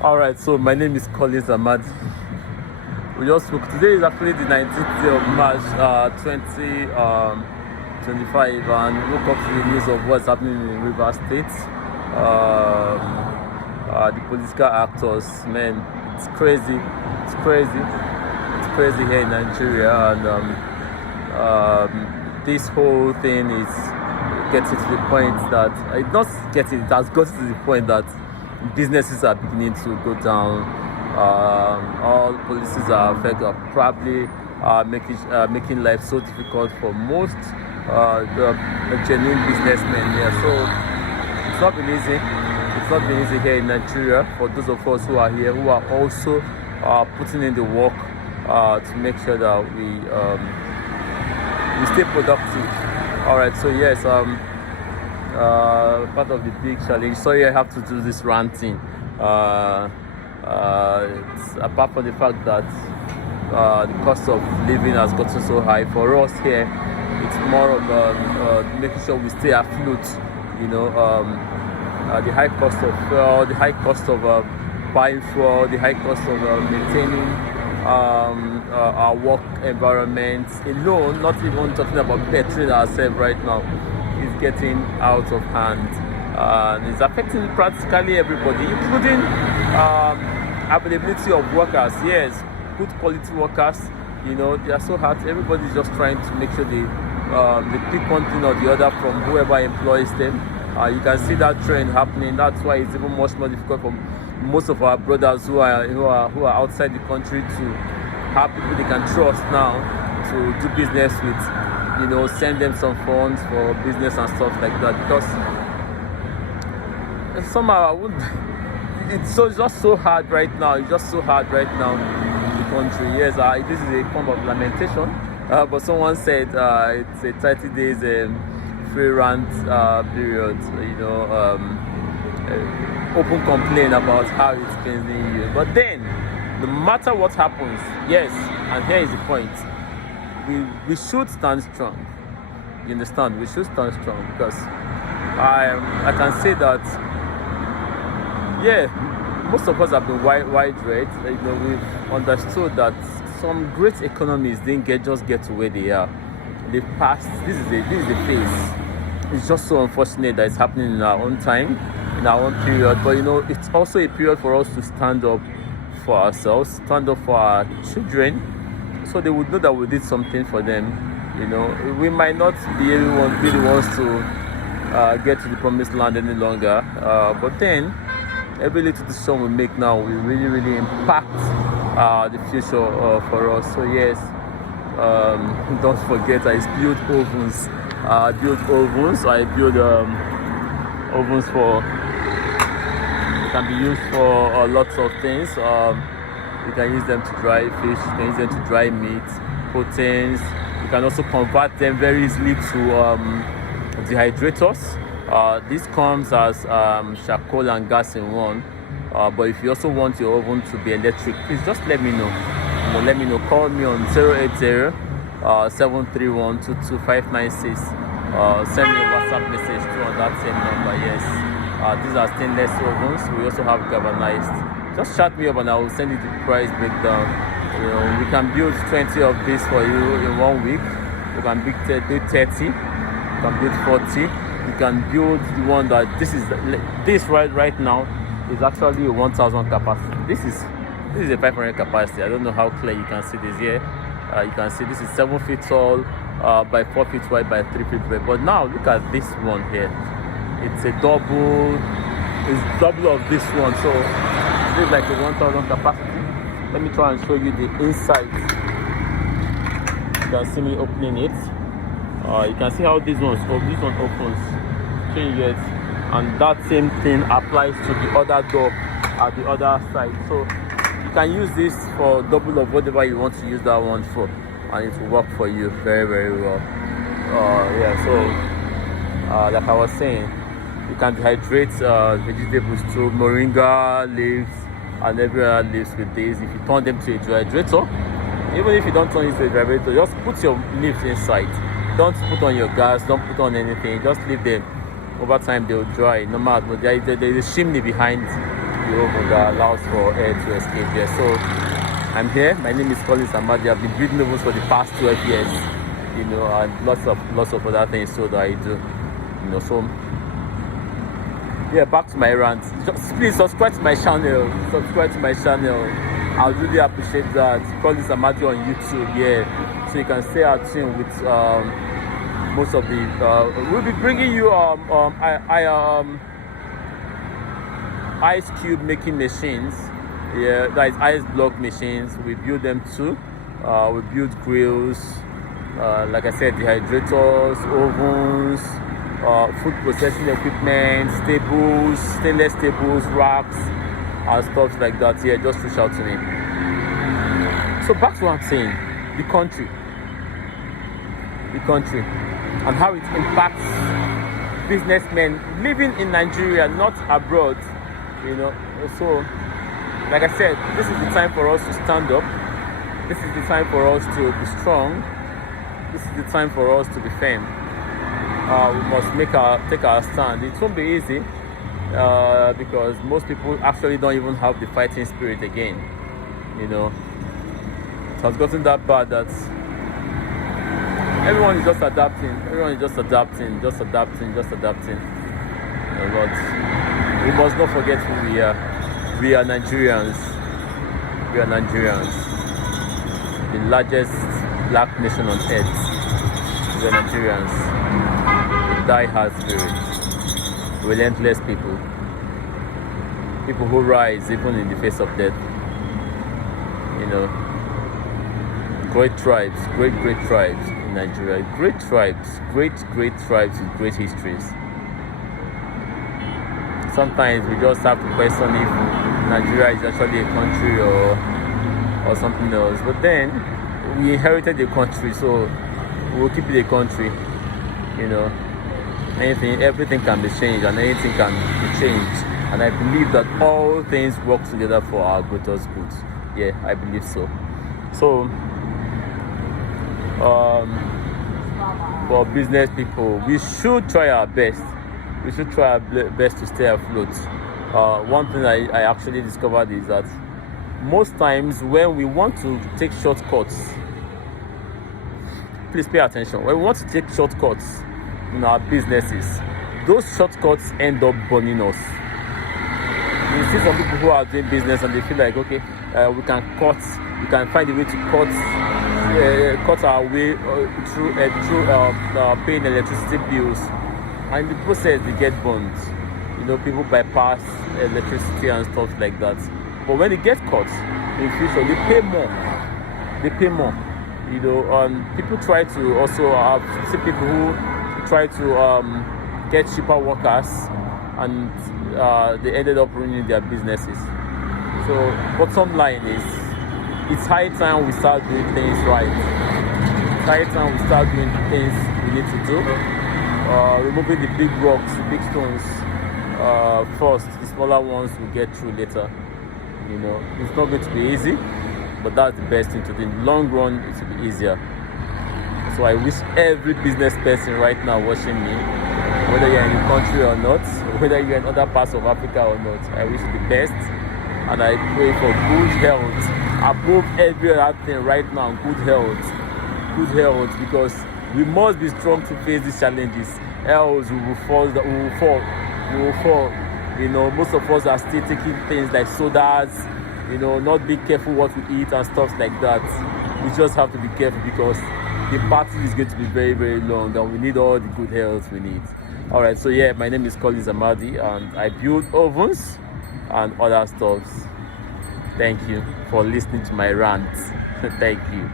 Alright, so my name is Amadi. We just spoke. Today is actually the 19th day of March 2025, and we woke up to the news of what's happening in River State. The political actors, man, it's crazy. It's crazy. It's crazy here in Nigeria, and this whole thing is getting to the point that it has got to the point that businesses are beginning to go down. All policies are probably making life so difficult for most the genuine businessmen here. So it's not been easy. It's not been easy here in Nigeria for those of us who are here, who are also putting in the work to make sure that we stay productive. All right. So yes, part of the big challenge. Sorry, I have to do this ranting. It's apart from the fact that the cost of living has gotten so high for us here, it's more of making sure we stay afloat. The high cost of fuel, the high cost of buying fuel, the high cost of maintaining our work environment alone, not even talking about bettering ourselves right now, is getting out of hand. It's affecting practically everybody, including availability of workers. Yes, good quality workers. They are so hard. Everybody's just trying to make sure they pick one thing or the other from whoever employs them. You can see that trend happening. That's why it's even much more difficult for most of our brothers who are outside the country to have people they can trust now to do business with. Send them some funds for business and stuff like that, because somehow it's just so hard right now. It's just so hard right now in the country. Yes, this is a form of lamentation. But someone said it's a 30 days free rant period. Open complaint about how it's been you. But then, no matter what happens, yes, and here is the point. We should stand strong. You understand? We should stand strong, because I can say that, yeah, most of us have been wide-read. We've understood that some great economies didn't just get to where they are. They've passed. This is the phase. It's just so unfortunate that it's happening in our own time, in our own period. But it's also a period for us to stand up for ourselves, stand up for our children, so they would know that we did something for them. We might not be the ones to get to the promised land any longer, but then every little decision we make now will really, really impact the future for us. So yes, don't forget I build ovens. I build ovens for can be used for lots of things. You can use them to dry fish, you can use them to dry meat, proteins. You can also convert them very easily to dehydrators. This comes as charcoal and gas in one. But if you also want your oven to be electric, please just let me know. Let me know. Call me on 080-731-22596. Send me a WhatsApp message too on that same number. Yes. These are stainless ovens. We also have galvanized. Just chat me up and I will send you the price breakdown. We can build 20 of this for you in 1 week. You can build 30. You can build 40. You can build the one that this right now is actually a 1,000 capacity. This is a 500 capacity. I don't know how clear you can see this here. You can see this is 7 feet tall by 4 feet wide by 3 feet wide. But now look at this one here. It's double of this one. So this is like a 1,000 capacity. Let me try and show you the inside. You can see me opening it. You can see how this one opens. Change it, and that same thing applies to the other door at the other side. So you can use this for double of whatever you want to use that one for, and it will work for you very, very well. Like I was saying, you can dehydrate vegetables through moringa leaves and every other leaves with this. If you turn them to a dehydrator, even if you don't turn it to a dehydrator, just put your leaves inside. Don't put on your gas, don't put on anything, just leave them. Over time they'll dry. No matter, there is a chimney behind the oven that allows for air to escape there. So I'm here. My name is Amadi. I've been building ovens for the past 12 years, you know, and lots of other things so that I do, you know. So yeah, back to my rant. Just please subscribe to my channel. I'll really appreciate that. Amadi on YouTube, yeah, so you can stay tuned with most of the. We'll be bringing you ice cube making machines. Yeah, that is ice block machines. We build them too. We build grills, like I said, dehydrators, ovens, food processing equipment, stables, stainless stables, racks, and stuff like that. Yeah, just reach out to me. So back to what I'm saying, the country, and how it impacts businessmen living in Nigeria, not abroad. You know, so like I said, this is the time for us to stand up. This is the time for us to be strong. This is the time for us to be firm. We must take our stand. It won't be easy because most people actually don't even have the fighting spirit again. You know, it has gotten that bad that everyone is just adapting. You know, but we must not forget who we are. We are Nigerians. The largest black nation on earth. We are Nigerians. A die-hard spirit. Relentless people. People who rise even in the face of death. You know. Great tribes in Nigeria. Great tribes with great histories. Sometimes we just have to question if Nigeria is actually a country or something else. But then we inherited the country, so we'll keep it a country. You know, everything can be changed and anything can be changed. And I believe that all things work together for our greatest good. Yeah, I believe so. So, for business people, we should try our best. We should try our best to stay afloat. One thing I actually discovered is that most times when we want to take shortcuts, please pay attention. When we want to take shortcuts in our businesses, those shortcuts end up burning us. You see some people who are doing business and they feel like, okay, we can find a way to cut our way through paying electricity bills. And in the process, they get burned. You know, people bypass electricity and stuff like that. But when they get caught in future, they pay more. You know, people try to also see people who try to get cheaper workers, and they ended up ruining their businesses. So, bottom line is, it's high time we start doing things right. It's high time we start doing the things we need to do. Removing the big rocks, the big stones first. The smaller ones we'll get through later. You know, it's not going to be easy, but that's the best thing to do. In the long run, it will be easier. So I wish every business person right now watching me, whether you're in the country or not, whether you're in other parts of Africa or not, I wish you the best, and I pray for good health. Above every other thing right now, good health, because we must be strong to face these challenges. Else we will fall. You know, most of us are still taking things like sodas, you know, not being careful what we eat and stuff like that. We just have to be careful because the battle is going to be very, very long, and we need all the good health we need. All right, so yeah, my name is Amadi, and I build ovens and other stuffs. Thank you for listening to my rant. Thank you.